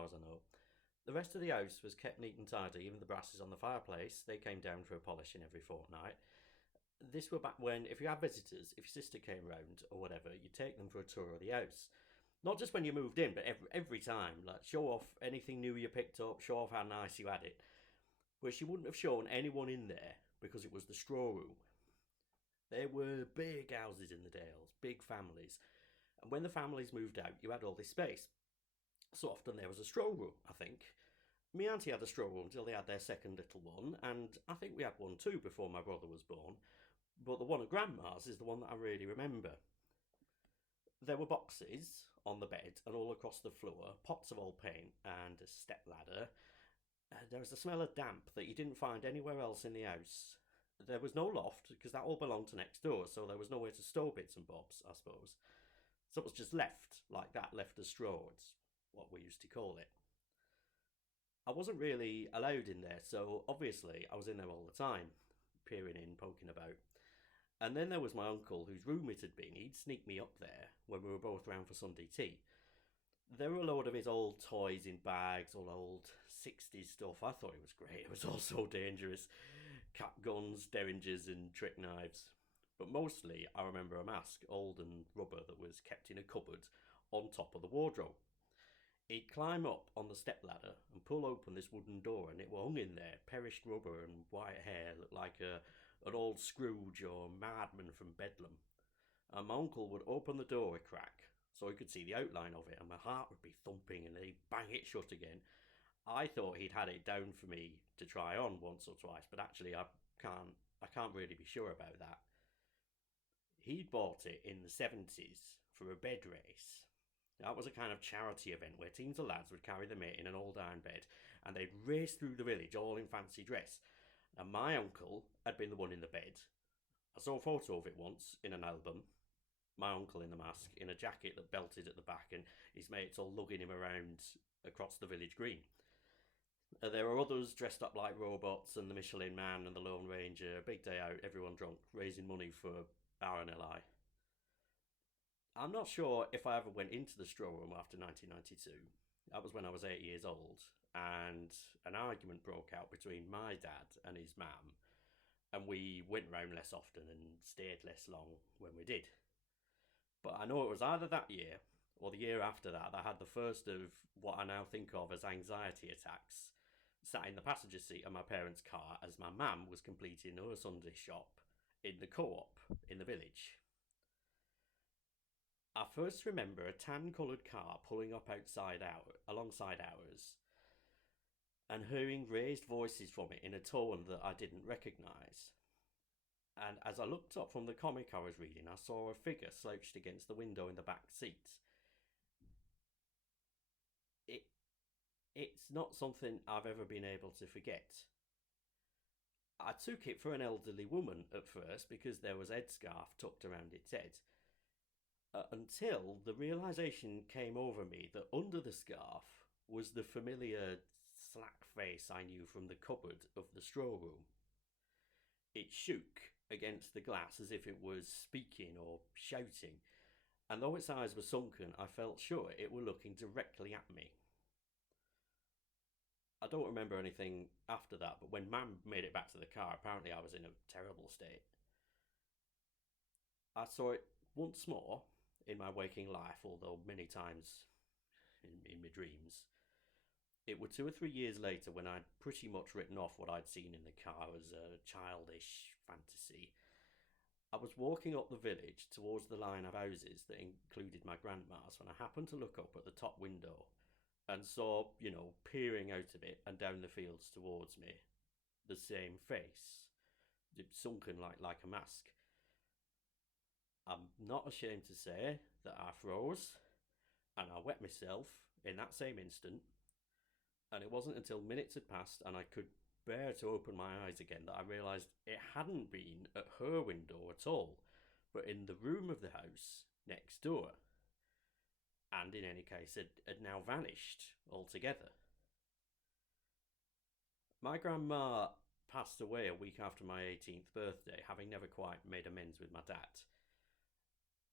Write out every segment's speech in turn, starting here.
far as I know. The rest of the house was kept neat and tidy, even the brasses on the fireplace. They came down for a polishing every fortnight. This were back when, if you had visitors, if your sister came round or whatever, you'd take them for a tour of the house. Not just when you moved in, but every time. Like, show off anything new you picked up, show off how nice you had it. But she wouldn't have shown anyone in there because it was the Strow room. There were big houses in the Dales, big families. And when the families moved out, you had all this space. So often there was a Strow room, I think. My auntie had a Strow room until they had their second little one, and I think we had one too before my brother was born. But the one at Grandma's is the one that I really remember. There were boxes on the bed and all across the floor, pots of old paint and a step ladder. There was a smell of damp that you didn't find anywhere else in the house. There was no loft because that all belonged to next door, so there was nowhere to store bits and bobs, I suppose. So it was just left like that, left as straw. It's what we used to call it. I wasn't really allowed in there, so obviously I was in there all the time, peering in, poking about. And then there was my uncle, whose room it had been. He'd sneak me up there when we were both round for Sunday tea. There were a load of his old toys in bags, all old 60s stuff. I thought it was great. It was all so dangerous. Cap guns, derringers and trick knives. But mostly I remember a mask, old and rubber, that was kept in a cupboard on top of the wardrobe. He'd climb up on the stepladder and pull open this wooden door, and it were hung in there, perished rubber and white hair, looked like an old Scrooge or madman from Bedlam. And my uncle would open the door a crack so he could see the outline of it, and my heart would be thumping, and then he'd bang it shut again. I thought he'd had it down for me to try on once or twice, but actually I can't really be sure about that. He'd bought it in the 70s for a bed race. That was a kind of charity event where teams of lads would carry their mate in an old iron bed and they'd race through the village all in fancy dress. And my uncle had been the one in the bed. I saw a photo of it once in an album. My uncle in the mask, in a jacket that belted at the back, and his mates all lugging him around across the village green. There were others dressed up like robots, and the Michelin Man and the Lone Ranger. A big day out, everyone drunk, raising money for RNLI. I'm not sure if I ever went into the Strow room after 1992. That was when I was 8 years old, and an argument broke out between my dad and his mam, and we went round less often and stayed less long when we did. But I know it was either that year or the year after that I had the first of what I now think of as anxiety attacks, sat in the passenger seat of my parents' car as my mam was completing her Sunday shop in the co-op in the village. I first remember a tan-coloured car pulling up alongside ours, and hearing raised voices from it in a tone that I didn't recognise. And as I looked up from the comic I was reading, I saw a figure slouched against the window in the back seat. It's not something I've ever been able to forget. I took it for an elderly woman at first because there was a headscarf tucked around its head. Until the realisation came over me that under the scarf was the familiar slack face I knew from the cupboard of the Strow room. It shook against the glass as if it was speaking or shouting, and though its eyes were sunken, I felt sure it were looking directly at me. I don't remember anything after that, but when Mam made it back to the car, apparently I was in a terrible state. I saw it once more in my waking life, although many times in my dreams. It were 2 or 3 years later when I'd pretty much written off what I'd seen in the car as a childish fantasy. I was walking up the village towards the line of houses that included my grandma's when I happened to look up at the top window and saw, peering out of it and down the fields towards me, the same face, sunken like a mask. I'm not ashamed to say that I froze and I wet myself in that same instant, and it wasn't until minutes had passed and I could bear to open my eyes again that I realised it hadn't been at her window at all, but in the room of the house next door. And in any case, had now vanished altogether. My grandma passed away a week after my 18th birthday, having never quite made amends with my dad.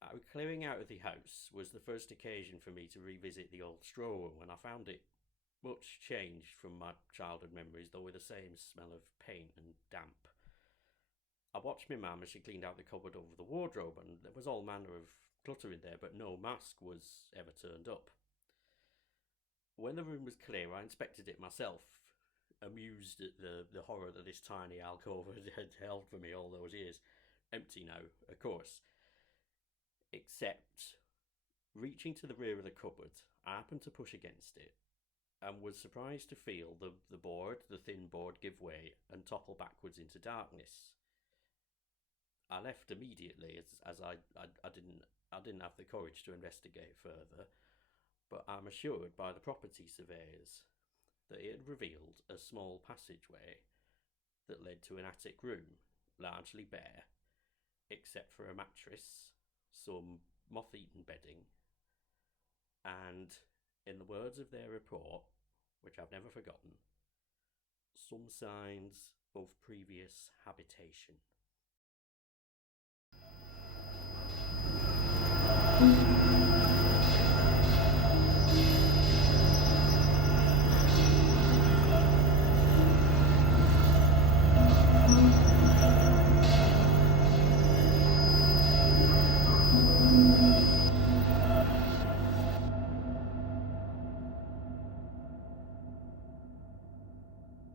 Our clearing out of the house was the first occasion for me to revisit the old Strow room, and I found it Much changed from my childhood memories, though with the same smell of paint and damp. I watched my mum as she cleaned out the cupboard over the wardrobe, and there was all manner of clutter in there, but no mask was ever turned up. When the room was clear, I inspected it myself, amused at the horror that this tiny alcove had held for me all those years. Empty now, of course. Except, reaching to the rear of the cupboard, I happened to push against it and was surprised to feel the thin board, give way and topple backwards into darkness. I left immediately as I didn't have the courage to investigate further, but I'm assured by the property surveyors that it had revealed a small passageway that led to an attic room, largely bare, except for a mattress, some moth-eaten bedding, and, in the words of their report, which I've never forgotten, some signs of previous habitation.